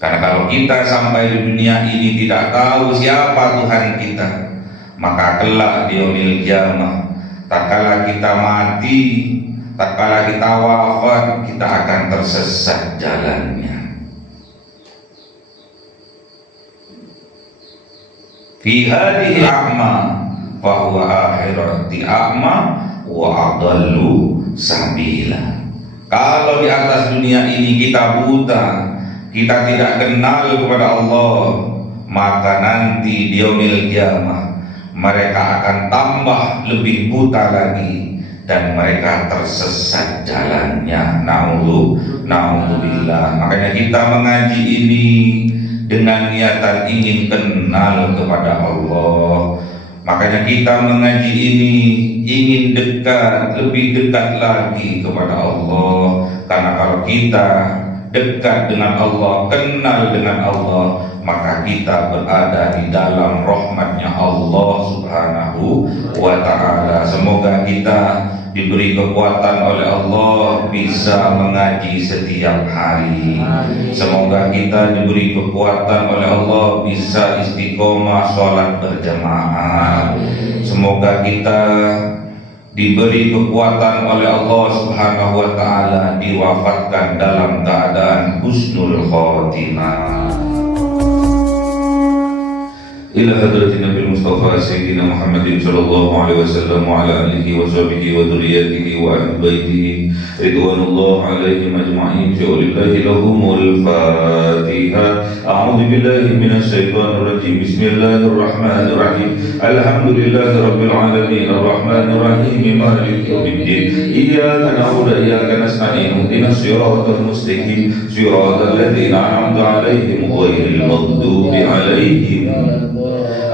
Karena kalau kita sampai di dunia ini tidak tahu siapa Tuhan kita, maka kelak di yaumil qiyamah, tatkala kita mati, tatkala kita wafat, kita akan tersesat jalannya. Fi hadhihi a'ma fa huwa akhirati a'ma wa adallu sabila. Kalau di atas dunia ini kita buta, kita tidak kenal kepada Allah, maka nanti di yaumil qiyamah mereka akan tambah lebih buta lagi dan mereka tersesat jalannya. Na'udzubillah. Makanya kita mengaji ini dengan niatan ingin kenal kepada Allah. Makanya kita mengaji ini ingin dekat, lebih dekat lagi kepada Allah. Karena kalau kita dekat dengan Allah, kenal dengan Allah, maka kita berada di dalam rahmatnya Allah Subhanahu wa ta'ala. Semoga kita diberi kekuatan oleh Allah bisa mengaji setiap hari. Semoga kita diberi kekuatan oleh Allah bisa istiqomah sholat berjamaah. Semoga kita diberi kekuatan oleh Allah Subhanahu wa ta'ala diwafatkan dalam keadaan husnul khotimah. إلى حضرة النبي المصطفى سيدنا محمد صلى الله عليه وسلم وعلى آله وصحبه وذريته وأهل بيته رضوان الله عليهم أجمعين. ولله لهم الفاتحة. أعوذ بالله من الشيطان الرجيم. بسم الله الرحمن الرحيم. الحمد لله رب العالمين الرحمن الرحيم مالك يوم الدين. إياك نعبد وإياك نستعين اهدنا الصراط المستقيم صراط الذين أنعمت عليهم غير المغضوب عليهم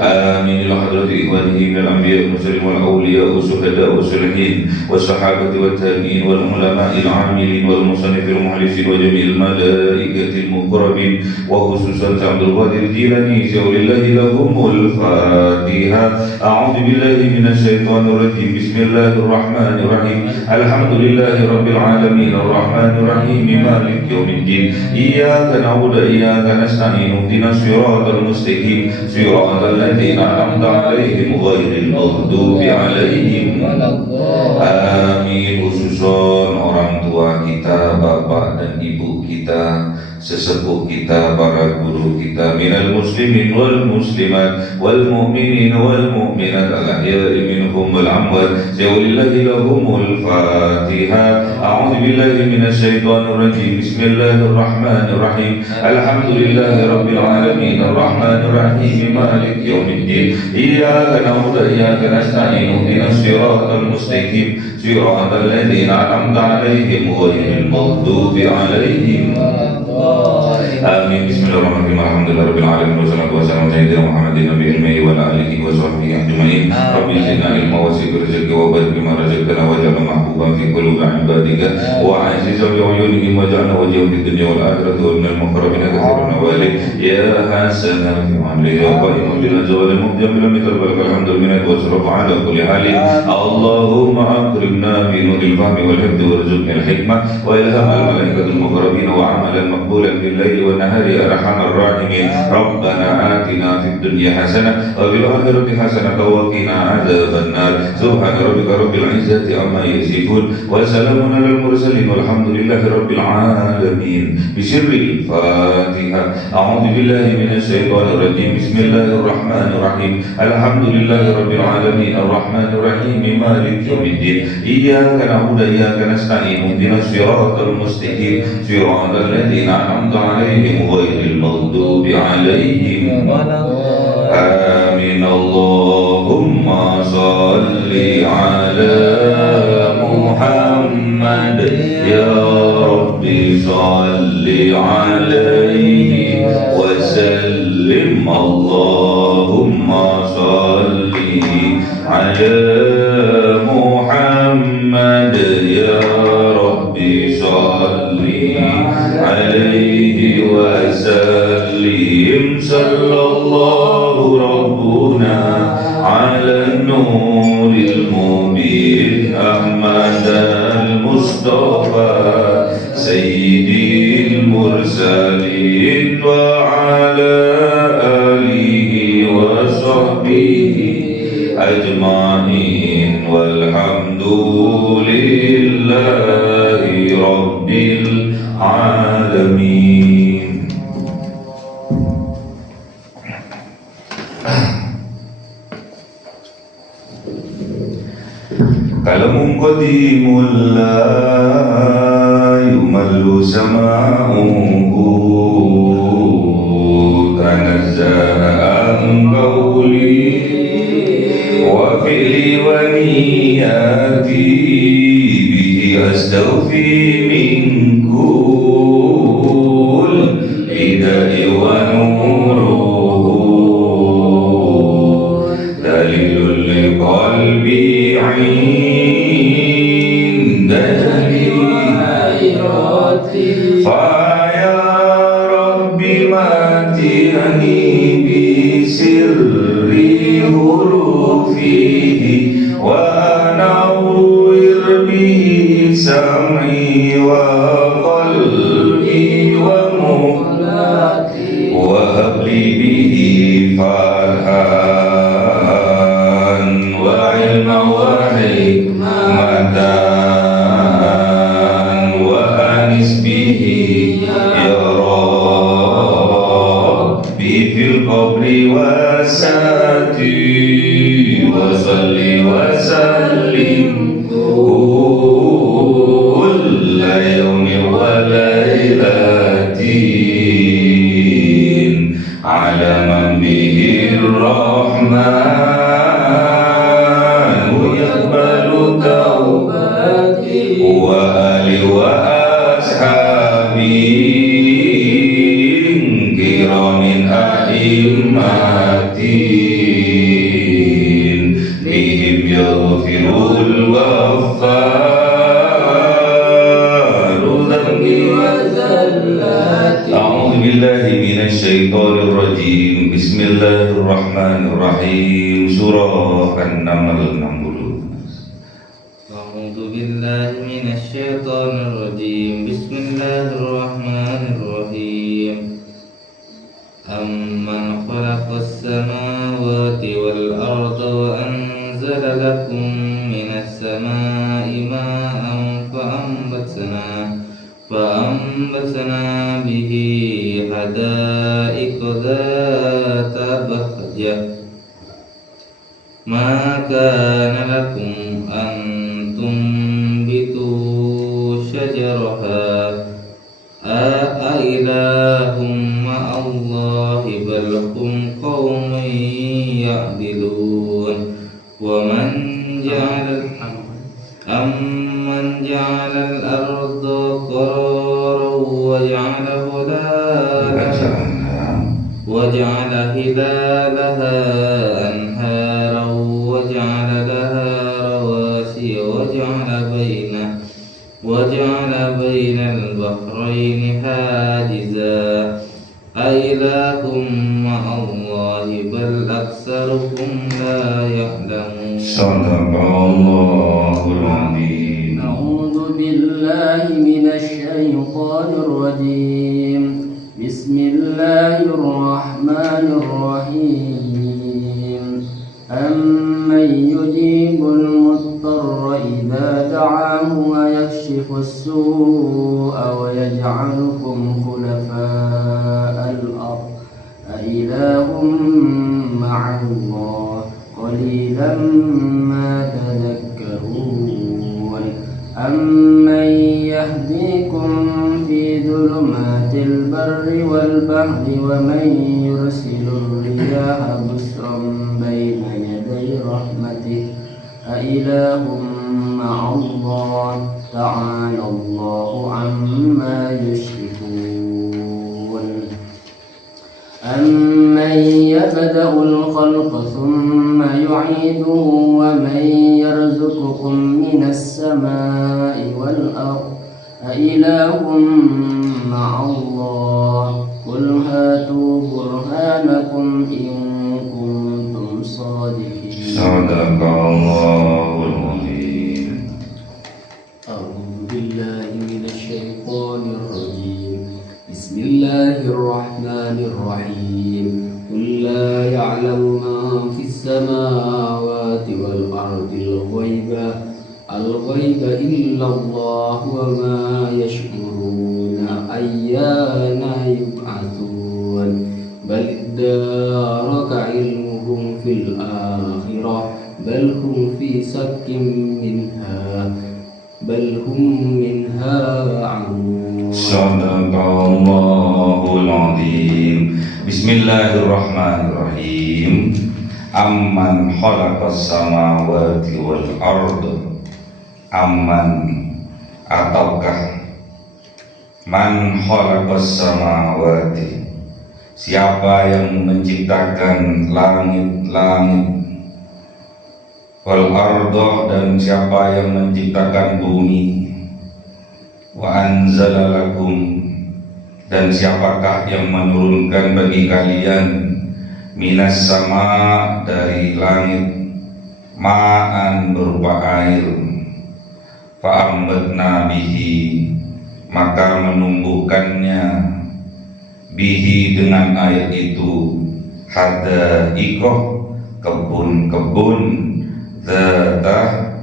آمين. إلى حضرة إخوانه من الأنبياء والمرسلين والأولياء والشهداء والصالحين والصحابة والتابعين والعلماء العاملين والمصنفين والمخلصين وجميع الملائكة المقربين وخصوصا عبد القادر الجيلاني. ولله لهم الفاتحة. أعوذ بالله من الشيطان الرجيم. بسم الله الرحمن الرحيم. الحمد لله رب العالمين الرحمن الرحيم مالك يوم الدين. إياك نعبد وإياك نستعين اهدنا الصراط المستقيم صراط الذين أنعمت عليهم غير المغضوب عليهم. Amin. Khususon orang tua kita, bapak dan ibu kita, sesepuh kita, para guru kita, minal muslimin wal muslimat wal mu'minin wal mu'minat al-ahya'i minhum wal amwat. Walillahi lahumul fatihah. A'udzu billahi minasy syaithanir rajim. Bismillahirrahmanirrahim. Alhamdulillahi rabbil alamin arrahmanir rahim maliki yaumiddin. Iyyaka na'budu wa iyyaka nasta'in ihdinas siratal mustaqim siratal ladzina an'amta 'alaihim ghairil maghdubi 'alaihim. Amin. Bismillahirrahmanirrahim. Alhamdulillahirabbil alamin wassalatu wassalamu ala sayyidina Muhammadin nabiyil ummi wa ala alihi wa sahbihi ajma'in. Rabbi zidna ilma wa zid rizqi wa barik bima razaqtana waj'alna mahbuban fi qulubi ibadika wa 'azizan bi 'uyunihim waj'alna wajhahu fid dunya wal akhirati wa minal muqarrabin katsiran wali ya hasanan fi amri ya qaimun bil azwal mubdiyan bil mithl wal hamdu minna wa sarfa ala kulli halin. Allahumma akrimna bi nuril fahmi wal hifdhi warzuqna al hikmah wa ilham al malaikatil muqarrabin wa 'amalan maqbulan bil laili wan nahari ya arhamar rahimin. Rabbana atina fid dunya hasanah wa fil akhirati hasanah wa qina adzaban nar. Subhana rabbika rabbil izzati amma yasifun wa salamun alal mursalin walhamdulillahi rabbil alamin. Bisirril Fatihah. A'udzu billahi minasy syaithanir rajim. Bismillahirrahmanirrahim. Alhamdulillahi rabbil alamin arrahmanir rahim maliki yaumiddin. Iyyaka na'budu wa iyyaka nasta'in ihdinas siratal mustaqim siratal ladzina an'amta 'alaihim ghairil maghdubi 'alaihim. Amin. Allahumma shalli 'ala Muhammad ya Rabbi shalli 'alaihi wa sallim. Allahumma shalli 'ala Muhammad ya Rabbi shalli 'alaihi wa sallim. Sallallahu rabbuna 'ala nuril mubin Ahmad al-Mustafa sayyidil mursalin المرسلين وعلى آله وصحبه أجمعين والحمد لله رب العالمين. Kalamun qadimul la yumallu sama'uhu tanazzaha an qawli wa fi'li wa niyati bihi astaghfi min kul lidai wa nuruhu dalilul liqalbi Faya Rabbi matihani bisirri hurufihi wa nawwir bihi sam'i wa qalbi wa muhlati wa habli bihi farhan wa ilma wa hikmatan wasati wa salli wa sallim kulla yawmin wa laylatin ala man bihi rahman yaqbalu tawbati wa ali wa ashabi kiramin a'immatin bihim yaghfirul ghaffaru dhanbi wa zallati. A'udzu billahi minasy syaithanir rajim. Bismillahirrahmanirrahim. Surah An-Naml 60. A'udzu billahi minasy syaithanir rajim. Bismillahirrahmanirrahim. Amman khalaqas samawati wal arda wa anzala lakum minas samai ma'an fa'ambatna bihi hada'iqa dhata bahjah ma kana lakum an tumbitu syajaraha a'ilahum ma'allahi bal hum qaumun ya'dilun wa man amman ja'ala al-arda qararan wa ja'ala hilalaha anharan wa ja'ala laha rawasiya wa ja'ala bainal bahrayni hajiza ailahum ma'allahi bal aktsaruhum la ya'lamun. Sadaqallahul azim. A'udzu billahi minasy syaithanir rajim. Bismillahirrahmanirrahim. Amman yujibul muttarra idza da'ahu wa yakshifus su'a wa yaj'alukum khulafa'al ard a ilahum ma'allah qalilan ma tadhakkarun. Amman yahdikum fi dhulumatil barri wal bahri wa man yursilur riyaha busran bayna yaday rahmatih a ilahum ma'allah ta'ala Allahu amma yushrikun. أمن يبدأ الخلق ثم يعيده ومن يرزقكم من السماء والأرض أإله مع الله قل هاتوا برهانكم إن كنتم صادقين. صدق الله العظيم. أعوذ بالله من الشيطان الرجيم. بسم الله الله الرحمن الرحيم قل لا يعلم من في السماوات والأرض الغيب إلا الله وما يشعرون أيان يبعثون بل ادارك علمهم في الآخرة بل هم في شك منها عمون. Sadaqallahul azim. Bismillahirrahmanirrahim. Amman khalaqas samawati wal ard. Amman ataukah man khalaqas samawati, siapa yang menciptakan langit-langit, wal arda, dan siapa yang menciptakan bumi, wa anzala lakum, dan siapakah yang menurunkan bagi kalian minas sama, dari langit, ma'an, berupa air, fa'ambatna bihi, maka menumbuhkannya, bihi, dengan air itu, hadaikoh, kebun-kebun, zata,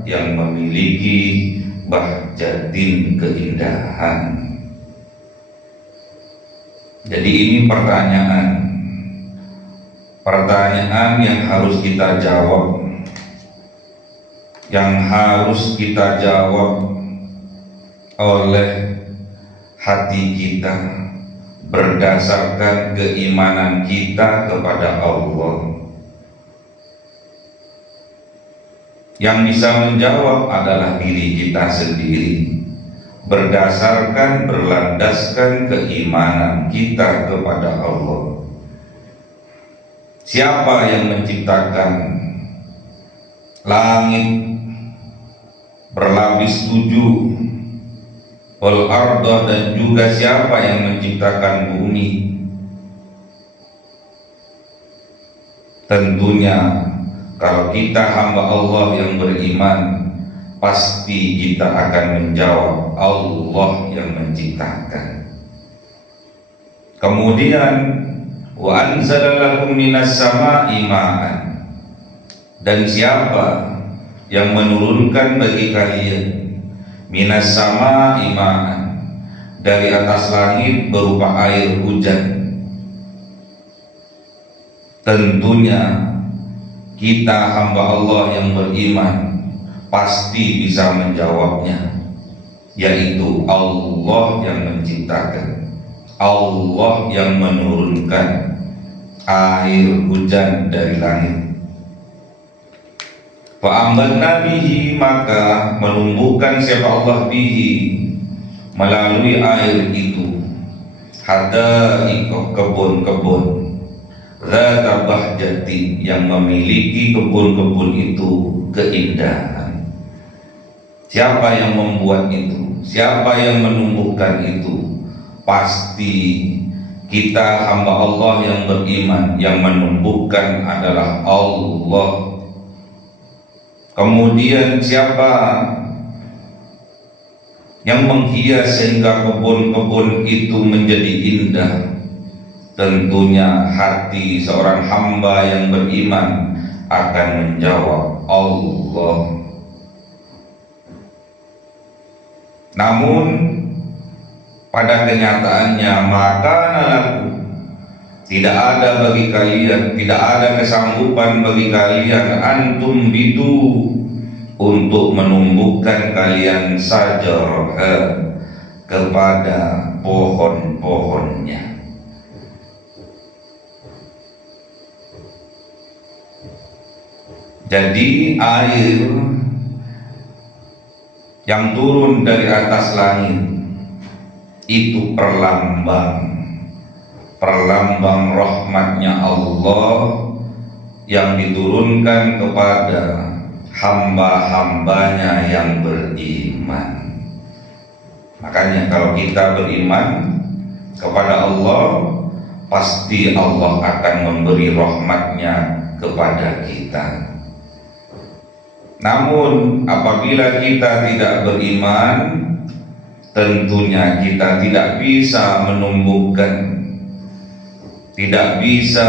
yang memiliki bahjatin, keindahan. Jadi ini pertanyaan yang harus kita jawab, oleh hati kita berdasarkan keimanan kita kepada Allah. Yang bisa menjawab adalah diri kita sendiri, berlandaskan keimanan kita kepada Allah. Siapa yang menciptakan langit berlapis 7, wal arda, dan juga siapa yang menciptakan bumi? Tentunya kalau kita hamba Allah yang beriman, pasti kita akan menjawab Allah yang menciptakan. Kemudian wa anzala lakum minas sama'i ma'an, dan siapa yang menurunkan bagi kalian minas sama'i ma'an, dari atas langit berupa air hujan. Tentunya kita hamba Allah yang beriman pasti bisa menjawabnya, yaitu Allah yang menciptakan, Allah yang menurunkan air hujan dari langit. Fa'ambatna bihi, maka menumbuhkan siapa Allah bihi, melalui air itu, hadaikoh, kebun-kebun, zata bahjati, yang memiliki kebun-kebun itu keindahan. Siapa yang membuat itu? Siapa yang menumbuhkan itu? Pasti kita hamba Allah yang beriman, yang menumbuhkan adalah Allah. Kemudian siapa yang menghias sehingga kebun-kebun itu menjadi indah? Tentunya hati seorang hamba yang beriman akan menjawab Allah. Namun pada kenyataannya, maka tidak ada bagi kalian, tidak ada kesanggupan bagi kalian, antum bitu, untuk menumbuhkan kalian sajarah, kepada pohon-pohonnya. Jadi air yang turun dari atas langit itu perlambang rahmatnya Allah yang diturunkan kepada hamba-hambanya yang beriman. Makanya kalau kita beriman kepada Allah, pasti Allah akan memberi rahmatnya kepada kita. Namun apabila kita tidak beriman, tentunya kita tidak bisa menumbuhkan tidak bisa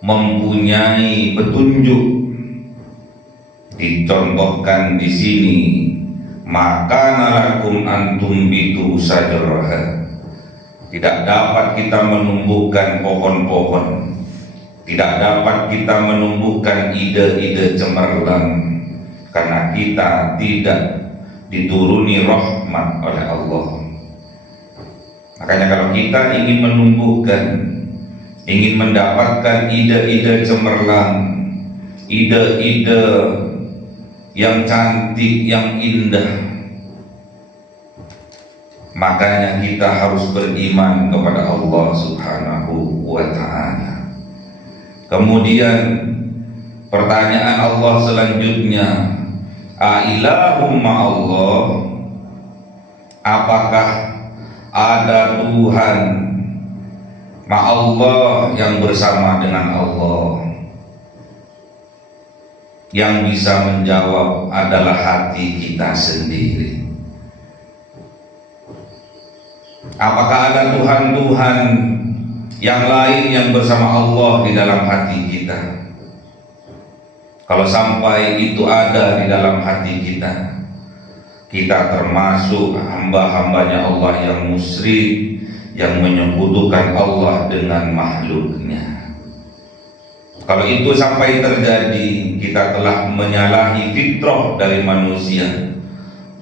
mempunyai petunjuk. Dicontohkan di sini, maka nalakum antum bitu sajaraha. Tidak dapat kita menumbuhkan pohon-pohon, tidak dapat kita menumbuhkan ide-ide cemerlang, karena kita tidak dituruni rahmat oleh Allah. Makanya kalau kita ingin menumbuhkan, ingin mendapatkan ide-ide cemerlang, ide-ide yang cantik, yang indah, makanya kita harus beriman kepada Allah Subhanahu wa ta'ala. Kemudian pertanyaan Allah selanjutnya, ailahum ma'allah, apakah ada Tuhan ma'allah yang bersama dengan Allah? Yang bisa menjawab adalah hati kita sendiri. Apakah ada Tuhan-Tuhan yang lain yang bersama Allah di dalam hati kita? Kalau sampai itu ada di dalam hati kita, kita termasuk hamba-hambanya Allah yang musyrik, yang menyekutukan Allah dengan makhluknya. Kalau itu sampai terjadi, kita telah menyalahi fitrah dari manusia,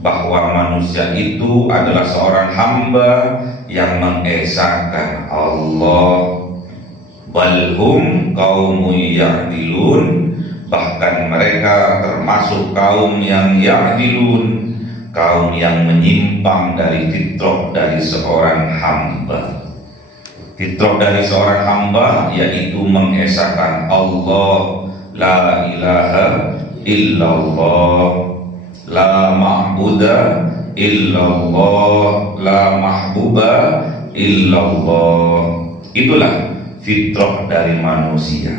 bahwa manusia itu adalah seorang hamba yang mengesahkan Allah. Balhum qaumun ya'dilun, bahkan mereka termasuk kaum yang ya'dilun, kaum yang menyimpang dari fitrah dari seorang hamba. Fitrah dari seorang hamba yaitu mengesahkan Allah, la ilaha illallah, la ma'buda illallah, la mahbuba illallah. Itulah fitrah dari manusia.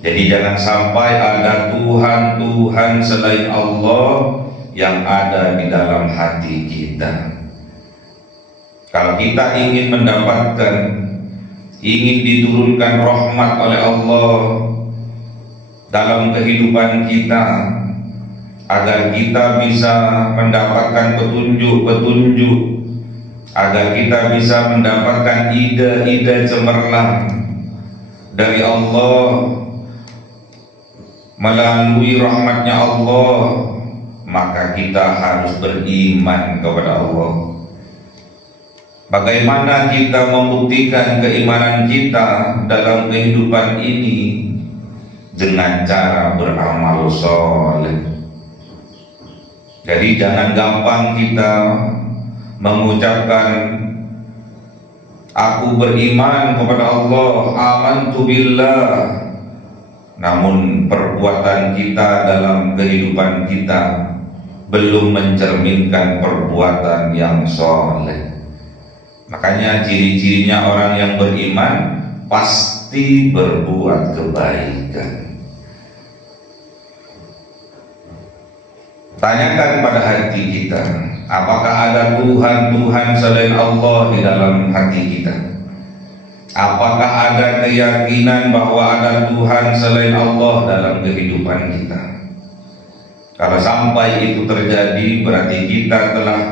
Jadi jangan sampai ada Tuhan-Tuhan selain Allah yang ada di dalam hati kita. Kalau kita ingin mendapatkan, ingin diturunkan rahmat oleh Allah dalam kehidupan kita, agar kita bisa mendapatkan petunjuk-petunjuk, agar kita bisa mendapatkan ide-ide cemerlang dari Allah melalui rahmatnya Allah, maka kita harus beriman kepada Allah. Bagaimana kita membuktikan keimanan kita dalam kehidupan ini? Dengan cara beramal soleh. Jadi jangan gampang kita mengucapkan aku beriman kepada Allah, amantu billah, namun perbuatan kita dalam kehidupan kita belum mencerminkan perbuatan yang soleh. Makanya ciri-cirinya orang yang beriman pasti berbuat kebaikan. Tanyakan pada hati kita, apakah ada Tuhan-Tuhan selain Allah di dalam hati kita? Apakah ada keyakinan bahwa ada Tuhan selain Allah dalam kehidupan kita? Kalau sampai itu terjadi, berarti kita telah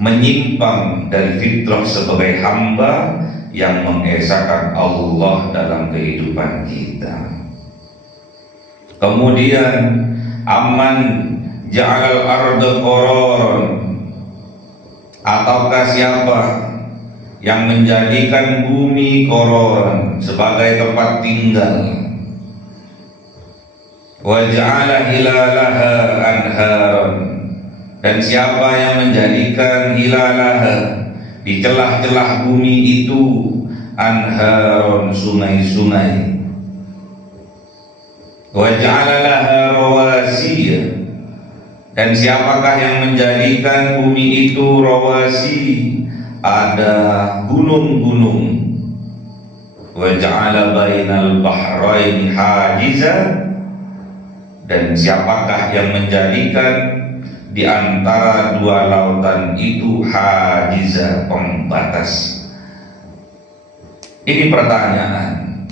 menyimpang dari fitrah sebagai hamba yang mengesahkan Allah dalam kehidupan kita. Kemudian aman ja'alal arda qararan, ataukah siapa yang menjadikan bumi qararan sebagai tempat tinggal, wa ja'ala hilalaha anharan, dan siapa yang menjadikan hilalaha di celah-celah bumi itu anharon, sungai-sungai, wa ja'ala laha rawasiya, dan siapakah yang menjadikan bumi itu rawasi, ada gunung-gunung, wa ja'ala bainal bahraini hajiza, dan siapakah yang menjadikan di antara dua lautan itu hajiza, pembatas. Ini pertanyaan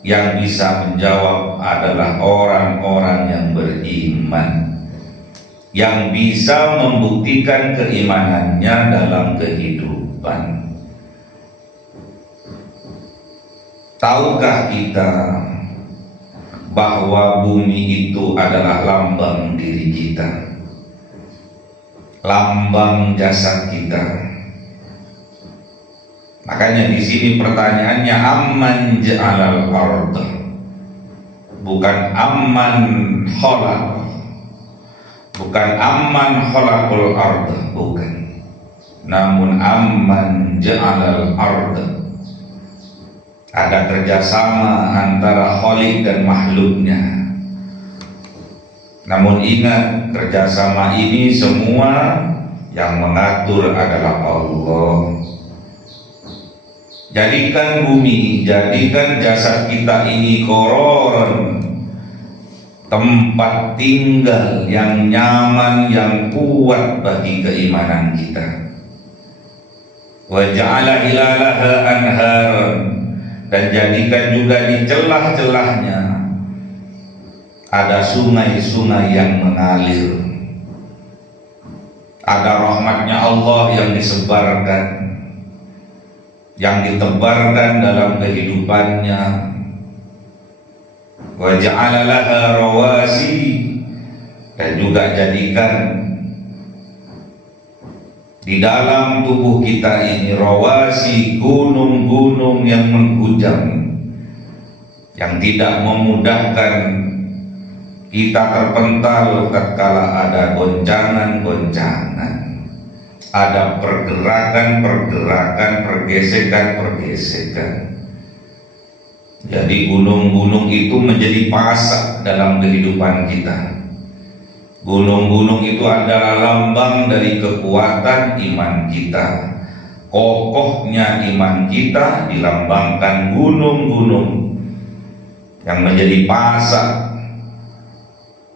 yang bisa menjawab adalah orang-orang yang beriman, yang bisa membuktikan keimanannya dalam kehidupan. Tahukah kita bahwa bumi itu adalah lambang diri kita, lambang jasad kita? Makanya di sini pertanyaannya amman ja'alal arda, bukan amman khalaq, bukan amman khalaqul arda, bukan, namun amman ja'alal arda. Ada kerjasama antara khaliq dan makhluknya. Namun ingat, kerjasama ini semua yang mengatur adalah Allah. Jadikan bumi, jadikan jasad kita ini qararan, tempat tinggal yang nyaman, yang kuat bagi keimanan kita. Wa ja'ala hilalaha anharan, dan jadikan juga di celah-celahnya ada sungai-sungai yang mengalir. Ada rahmatnya Allah yang disebarkan, yang ditebarkan dalam kehidupannya. Wa ja'ala laha rawasi, dan juga jadikan di dalam tubuh kita ini rawasi, gunung-gunung yang menghujam, yang tidak memudahkan kita terpental tatkala ada goncangan-goncangan, ada pergerakan-pergerakan, pergesekan-pergesekan. Jadi gunung-gunung itu menjadi pasak dalam kehidupan kita. Gunung-gunung itu adalah lambang dari kekuatan iman kita. Kokohnya iman kita dilambangkan gunung-gunung yang menjadi pasak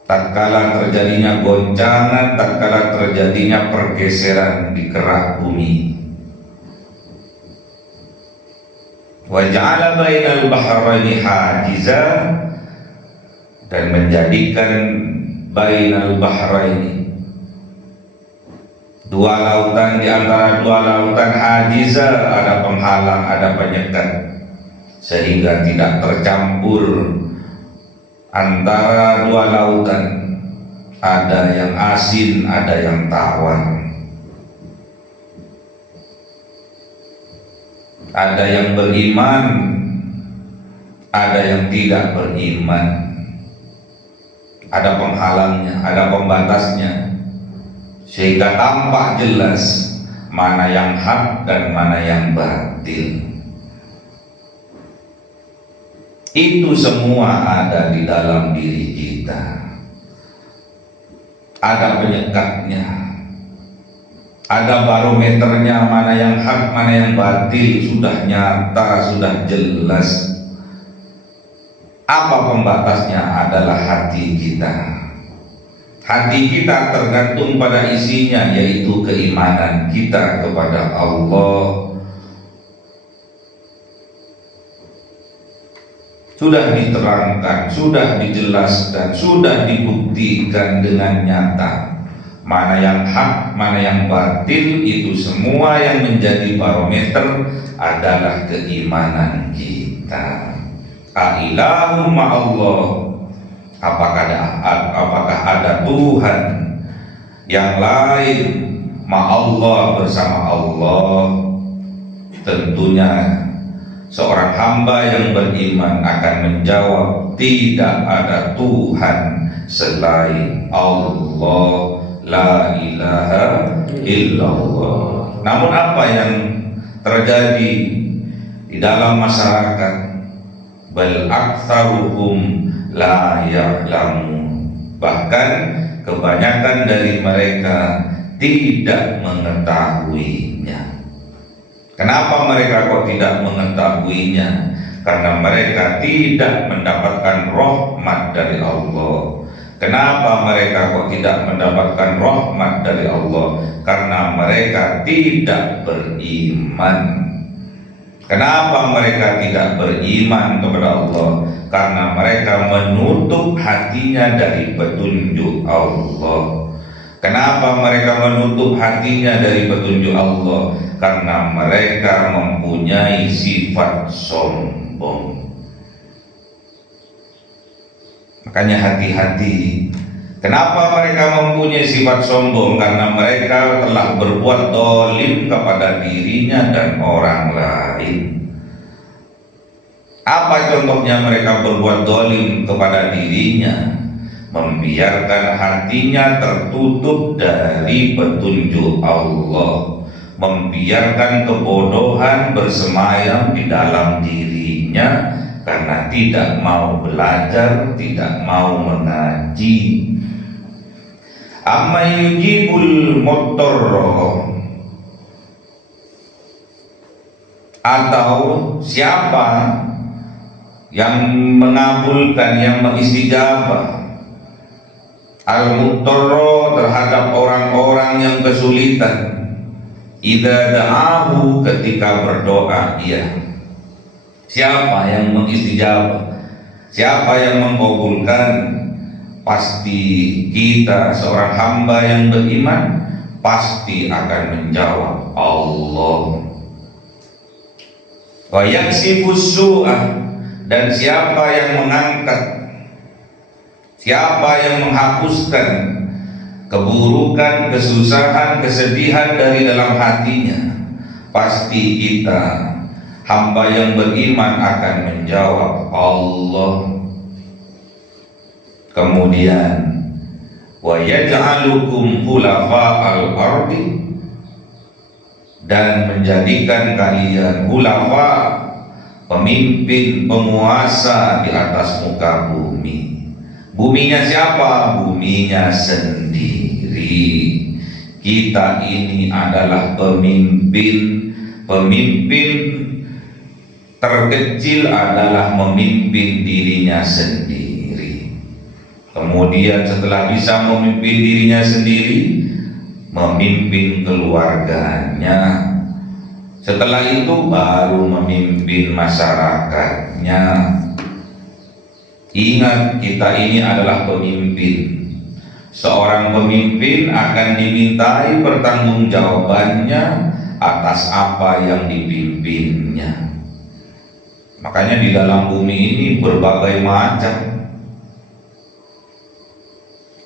tatkala terjadinya goncangan, tatkala terjadinya pergeseran di kerak bumi. Wa ja'ala bainal bahraini hajiza, dan menjadikan bainal bahraini, dua lautan, di antara dua lautan, hajiza, ada penghalang, ada penyekat, sehingga tidak tercampur antara dua lautan. Ada yang asin, ada yang tawar, ada yang beriman, ada yang tidak beriman. Ada penghalangnya, ada pembatasnya, sehingga tampak jelas mana yang hak dan mana yang batil. Itu semua ada di dalam diri kita. Ada penyekatnya, ada barometernya, mana yang hak, mana yang batil, sudah nyata, sudah jelas. Apa pembatasnya? Adalah hati kita. Hati kita tergantung pada isinya, yaitu keimanan kita kepada Allah. Sudah diterangkan, sudah dijelaskan, sudah dibuktikan dengan nyata mana yang hak, mana yang batil. Itu semua yang menjadi barometer adalah keimanan kita. Ailahum ma'allah, apakah ada Tuhan yang lain ma'allah, bersama Allah? Tentunya seorang hamba yang beriman akan menjawab, tidak ada Tuhan selain Allah, la ilaha illallah. Namun apa yang terjadi di dalam masyarakat? Bal aktsaruhum la ya'lamun, bahkan kebanyakan dari mereka tidak mengetahuinya. Kenapa mereka kok tidak mengetahuinya? Karena mereka tidak mendapatkan rahmat dari Allah. Kenapa mereka kok tidak mendapatkan rahmat dari Allah? Karena mereka tidak beriman. Kenapa mereka tidak beriman kepada Allah? Karena mereka menutup hatinya dari petunjuk Allah. Kenapa mereka menutup hatinya dari petunjuk Allah? Karena mereka mempunyai sifat sombong. Makanya hati-hati. Kenapa mereka mempunyai sifat sombong? Karena mereka telah berbuat dolim kepada dirinya dan orang lain. Apa contohnya mereka berbuat dolim kepada dirinya? Membiarkan hatinya tertutup dari petunjuk Allah, membiarkan kebodohan bersemayam di dalam dirinya karena tidak mau belajar, tidak mau mengaji. Amma yujibul muttarra, atau siapa yang mengabulkan, yang mengistijabah al-muttarra terhadap orang-orang yang kesulitan, idza da'ahu, ketika berdoa ia. Siapa yang mengistijabah? Siapa yang mengabulkan? Pasti kita seorang hamba yang beriman pasti akan menjawab Allah. Wa yaksifus su'ah, dan siapa yang mengangkat, siapa yang menghapuskan keburukan, kesusahan, kesedihan dari dalam hatinya, pasti kita hamba yang beriman akan menjawab Allah. Kemudian wa yaj'alukum khulafa'al ardi, dan menjadikan kalian khulafa, pemimpin, penguasa di atas muka bumi. Buminya siapa? Buminya sendiri. Kita ini adalah pemimpin. Pemimpin terkecil adalah memimpin dirinya sendiri. Kemudian setelah bisa memimpin dirinya sendiri, memimpin keluarganya. Setelah itu baru memimpin masyarakatnya. Ingat, kita ini adalah pemimpin. Seorang pemimpin akan dimintai pertanggungjawabannya atas apa yang dipimpinnya. Makanya di dalam bumi ini berbagai macam.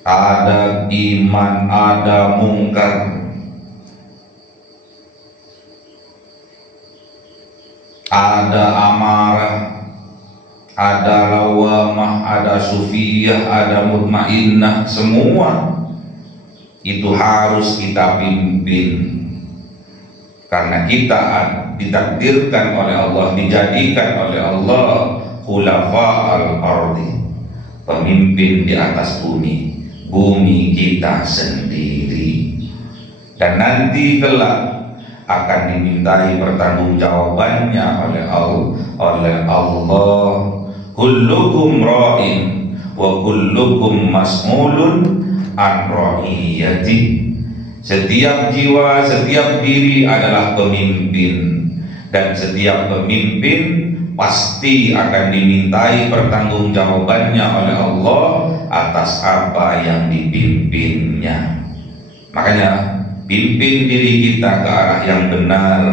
Ada iman, ada mungkar, ada amarah, ada lawamah, ada sufiyah, ada mutmainnah. Semua itu harus kita pimpin, karena kita ditakdirkan oleh Allah, dijadikan oleh Allah khulafa'al ardi, pemimpin di atas bumi. Bumi kita sendiri, dan nanti kelak akan dimintai pertanggungjawabannya oleh Allah. Kullukum ra'in wa kullukum mas'ulun an ra'iyati. Setiap jiwa, setiap diri adalah pemimpin, dan setiap pemimpin pasti akan dimintai pertanggungjawabannya oleh Allah atas apa yang dipimpinnya. Makanya pimpin diri kita ke arah yang benar,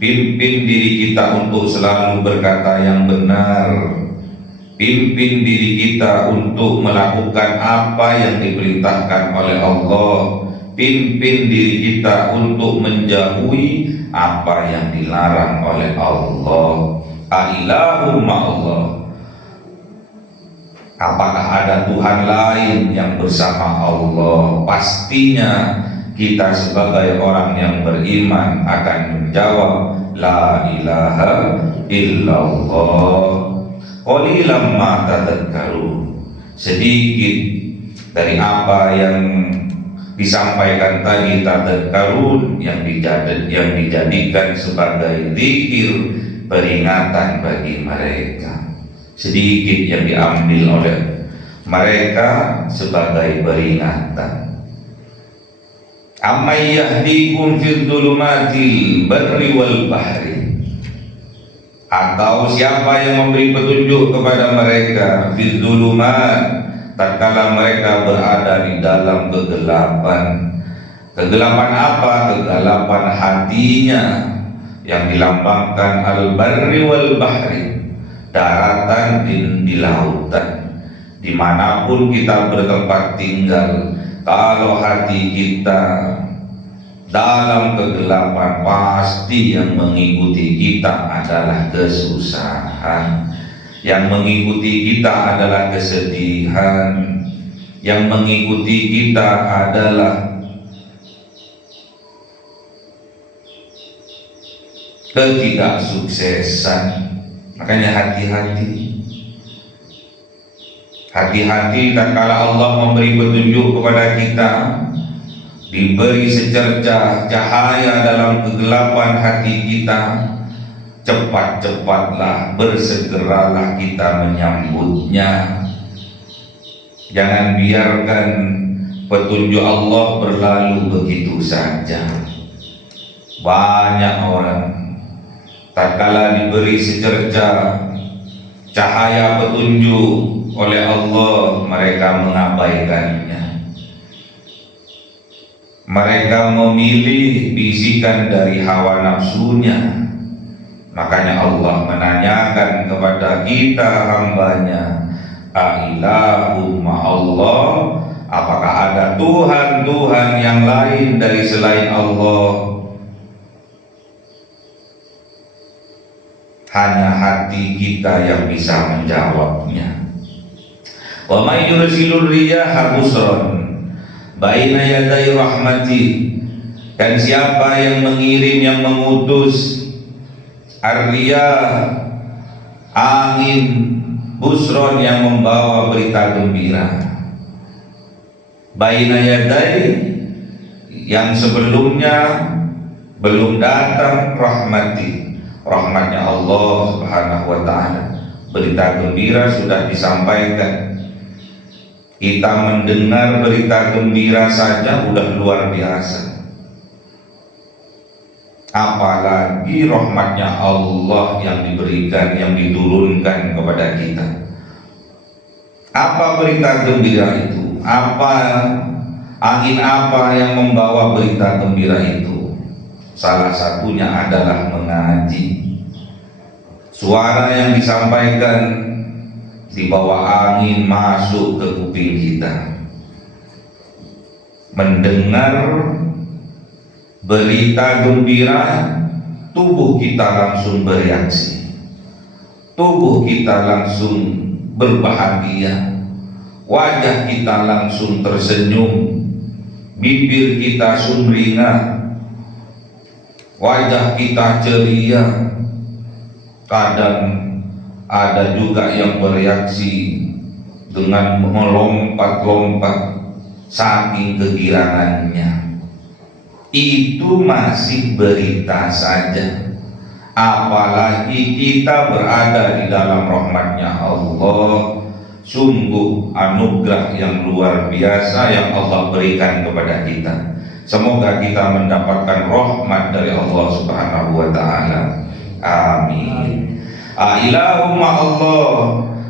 pimpin diri kita untuk selalu berkata yang benar, pimpin diri kita untuk melakukan apa yang diperintahkan oleh Allah, pimpin diri kita untuk menjauhi apa yang dilarang oleh Allah. Ailahu ma'allah, apakah ada Tuhan lain yang bersama Allah? Pastinya kita sebagai orang yang beriman akan menjawab la ilaha illallah. Qalilan ma tadhakkarun, sedikit dari apa yang disampaikan tadi tadhakkarun, yang dijadikan sebagai zikir, peringatan bagi mereka. Sedikit yang diambil oleh mereka sebagai peringatan. Amma yahdikum fil dhulumatil barri wal bahri, Atau siapa yang memberi petunjuk kepada mereka fi dzulumat, tatkala mereka berada di dalam kegelapan. Kegelapan apa? Kegelapan hatinya yang dilambangkan al-barri wal bahri, daratan dan di lautan. Dimanapun kita bertempat tinggal, kalau hati kita dalam kegelapan, pasti yang mengikuti kita adalah kesusahan, yang mengikuti kita adalah kesedihan, yang mengikuti kita adalah ketidaksuksesan. Makanya hati-hati, hati-hati tatkala Allah memberi petunjuk kepada kita, diberi secercah cahaya dalam kegelapan hati kita, cepat-cepatlah, bersegeralah kita menyambutnya. Jangan biarkan petunjuk Allah berlalu begitu saja. Banyak orang tatkala diberi secercah cahaya petunjuk oleh Allah, mereka mengabaikannya. Mereka memilih bisikan dari hawa nafsunya. Makanya Allah menanyakan kepada kita hambanya, Ailahum Allah, apakah ada Tuhan-Tuhan yang lain dari selain Allah? Hanya hati kita yang bisa menjawabnya. Wa may yursilur riyaha busran baina yaday rahmati, dan siapa yang mengirim, yang mengutus ar-riyah, angin busron, yang membawa berita gembira, baina yaday, yang sebelumnya belum datang rahmati, rahmatnya Allah Subhanahu wa ta'ala. Berita gembira sudah disampaikan. Kita mendengar berita gembira saja udah luar biasa, apalagi rahmatnya Allah yang diberikan, yang diturunkan kepada kita. Apa berita gembira itu? Apa angin apa yang membawa berita gembira itu? Salah satunya adalah mengaji. Suara yang disampaikan di bawah angin masuk ke kuping kita. Mendengar berita gembira, tubuh kita langsung bereaksi, tubuh kita langsung berbahagia, wajah kita langsung tersenyum, bibir kita sumringah, wajah kita ceria. Kadang ada juga yang bereaksi dengan melompat-lompat saking kegirangannya. Itu masih berita saja, apalagi kita berada di dalam rahmatnya Allah. Sungguh anugerah yang luar biasa yang Allah berikan kepada kita. Semoga kita mendapatkan rahmat dari Allah Subhanahu wa ta'ala. Amin. Ailahumma Allah,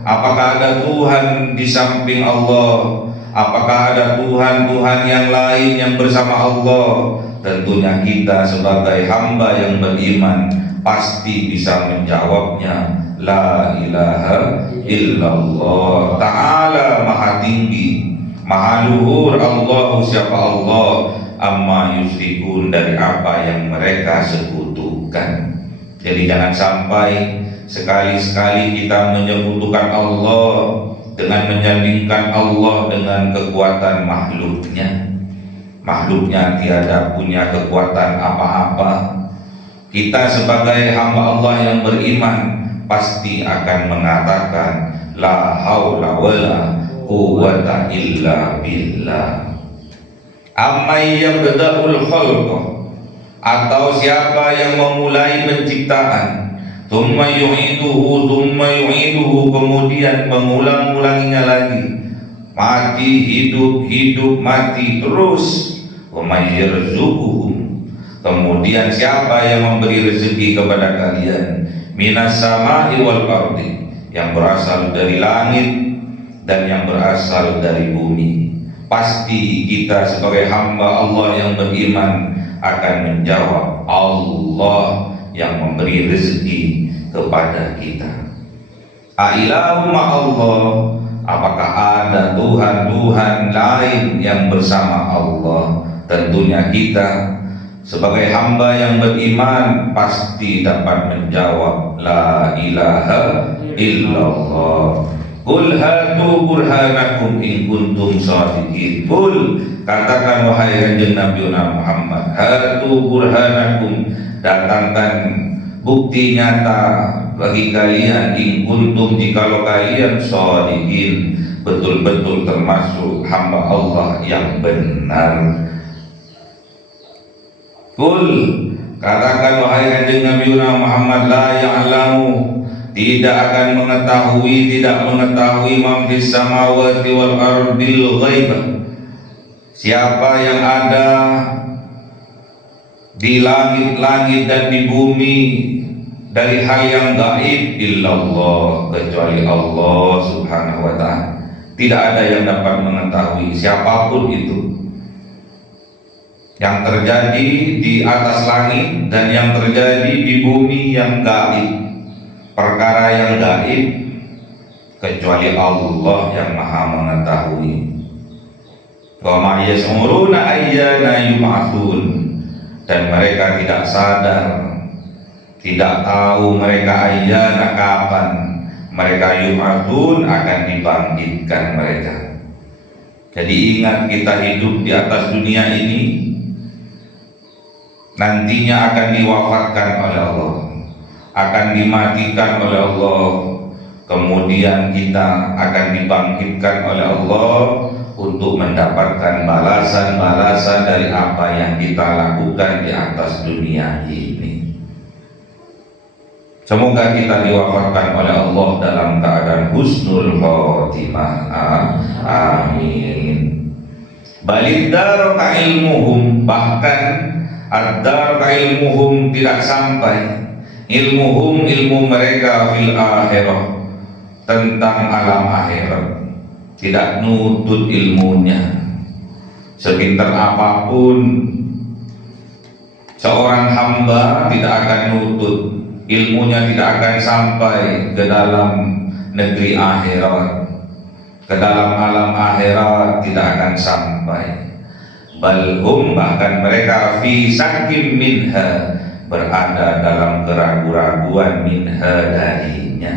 apakah ada Tuhan di samping Allah? Apakah ada Tuhan-Tuhan yang lain yang bersama Allah? Tentunya kita sebagai hamba yang beriman pasti bisa menjawabnya. La ilaha illallah. Ta'ala maha tinggi, maha luhur Allah, siapa Allah, amma yusyrikun, dari apa yang mereka sekutukan. Jadi jangan sampai sekali-sekali kita menyekutukan Allah dengan menyandingkan Allah dengan kekuatan makhluknya. Makhluknya tiada punya kekuatan apa-apa. Kita sebagai hamba Allah yang beriman pasti akan mengatakan la haula wala quwwata illa billah. Amman yabda'ul khalqa, atau siapa yang memulai penciptaan, thumma yu'iduhu, kemudian mengulang-ulanginya lagi, mati hidup, hidup mati terus. Wa may yarzuquhum, Kemudian siapa yang memberi rezeki kepada kalian? Minas sama'i wal ardi, yang berasal dari langit dan yang berasal dari bumi. Pasti kita sebagai hamba Allah yang beriman akan menjawab, Allah yang memberi rezeki kepada kita. Ailahu ma'allah, apakah ada Tuhan-Tuhan lain yang bersama Allah? Tentunya kita sebagai hamba yang beriman pasti dapat menjawab, la ilaha illallah. Qul hatu burhanakum in kuntum shadiqin. Qul, katakan wahai kanjeng Nabi Muhammad, hatu burhanakum, datangkan bukti nyata bagi kalian, in kuntum, jikalau kalian shadiqin, betul-betul termasuk hamba Allah yang benar. Qul, katakan wahai kanjeng Nabi Muhammad, la ya'lamu, tidak akan mengetahui, tidak mengetahui man fis samawati wal ardil ghaibah, siapa yang ada di langit-langit dan di bumi dari hal yang gaib, illallah, kecuali Allah subhanahu wa ta'ala. Tidak ada yang dapat mengetahui, siapapun itu, yang terjadi di atas langit dan yang terjadi di bumi yang gaib, perkara yang gaib, kecuali Allah yang maha mengetahui. Wa ma yash'uruna ayyana yub'atsun, dan mereka tidak sadar, tidak tahu mereka ayyana, kapan mereka yub'atsun, akan dibangkitkan mereka. Jadi ingat, kita hidup di atas dunia ini nantinya akan diwafatkan oleh Allah, akan dimatikan oleh Allah, kemudian kita akan dibangkitkan oleh Allah untuk mendapatkan balasan-balasan dari apa yang kita lakukan di atas dunia ini. Semoga kita diwafatkan oleh Allah dalam keadaan husnul khotimah. Amin. Balidar ka ilmuhum, bahkan ad-dar ka ilmuhum, tidak sampai ilmuhum, ilmu mereka, fil akhirah, tentang alam akhirat. Tidak nutut ilmunya, sepintar apapun seorang hamba tidak akan nutut ilmunya, tidak akan sampai ke dalam negeri akhirat, ke dalam alam akhirat, tidak akan sampai. Balhum, bahkan mereka fi sakim minha, berada dalam keraguan-raguan, minha, darinya.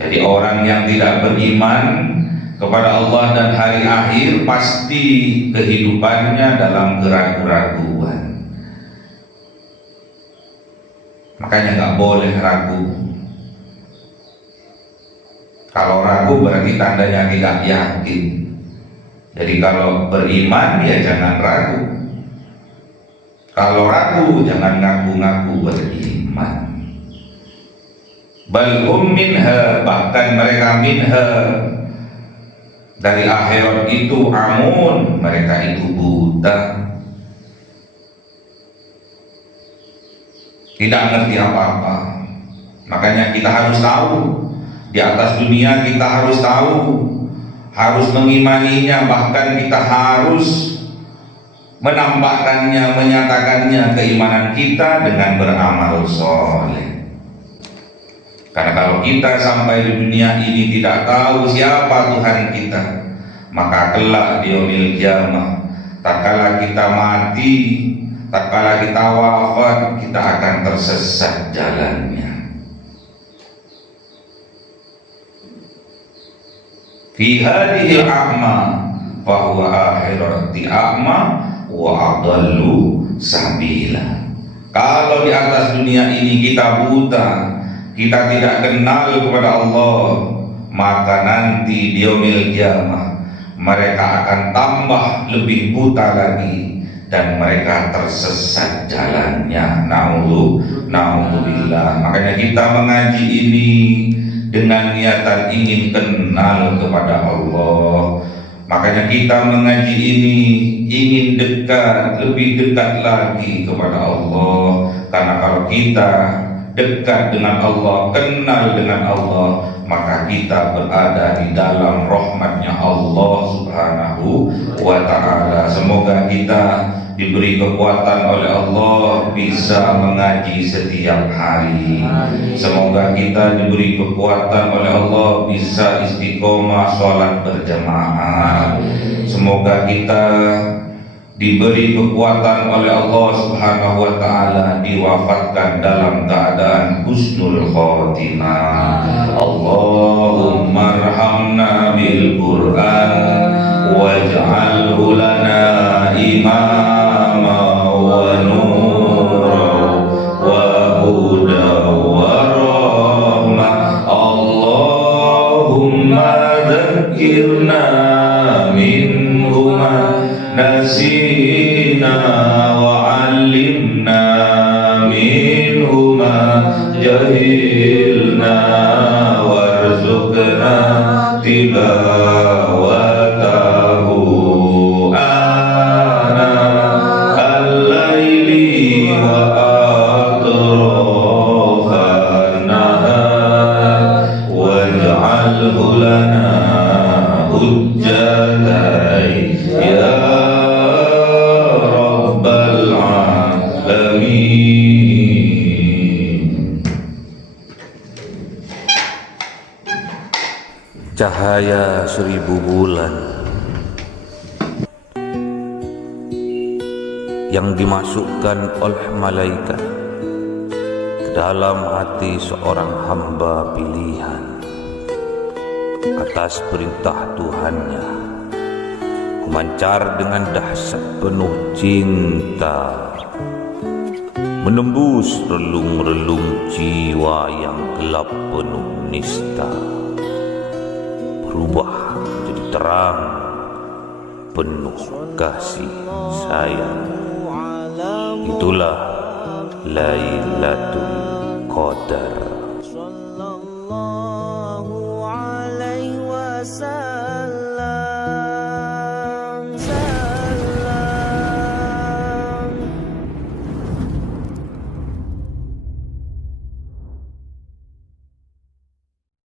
Jadi orang yang tidak beriman kepada Allah dan hari akhir pasti kehidupannya dalam keraguan-raguan. Makanya nggak boleh ragu. Kalau ragu berarti tandanya tidak yakin. Jadi kalau beriman ya jangan ragu. Kalau ragu jangan ngaku-ngaku beriman. Balhum minha, bahkan mereka minha, dari akhirat itu, amun, mereka itu buta, tidak ngerti apa-apa. Makanya kita harus tahu, di atas dunia kita harus tahu, harus mengimaninya, bahkan kita harus menampakkannya, menyatakannya keimanan kita dengan beramal soleh. Karena kalau kita sampai di dunia ini tidak tahu siapa Tuhan kita, maka kelak di yaumil qiyamah, tatkala kita mati, tatkala kita wafat, kita akan tersesat jalannya. Fi hadhil a'ma fa huwa akhirati a'ma wa adallu sabila. Kalau di atas dunia ini kita buta, kita tidak kenal kepada Allah, maka nanti di yaumil qiyamah mereka akan tambah lebih buta lagi dan mereka tersesat jalannya. Na'udzubillah. Makanya kita mengaji ini dengan niatan ingin kenal kepada Allah, Makanya kita mengaji ini ingin dekat, lebih dekat lagi kepada Allah. Karena kalau kita dekat dengan Allah, kenal dengan Allah, maka kita berada di dalam rahmatnya Allah Subhanahu wa ta'ala. Semoga kita diberi kekuatan oleh Allah bisa mengaji setiap hari. Semoga kita diberi kekuatan oleh Allah bisa istiqomah sholat berjamaah. Semoga kita diberi kekuatan oleh Allah Subhanahu wa ta'ala diwafatkan dalam keadaan husnul khotimah. Allahumma arhamna bil Qur'an waj'alhu lana imama wa nura wa huda wa rahmah. Allahumma dzakirna minhuma nasina wa 'allimna minhuma jahilna warzuqna tilawatahu ana al-laili wa atrafan nahar waj'alhu lana hujjatan ya rabbal alamin. Cahaya 1000 bulan yang dimasukkan oleh malaikat ke dalam hati seorang hamba pilihan atas perintah Tuhannya, memancar dengan dahsyat penuh cinta, menembus relung-relung jiwa yang gelap penuh nista, berubah menjadi terang penuh kasih sayang. Itulah Lailatul Qadar.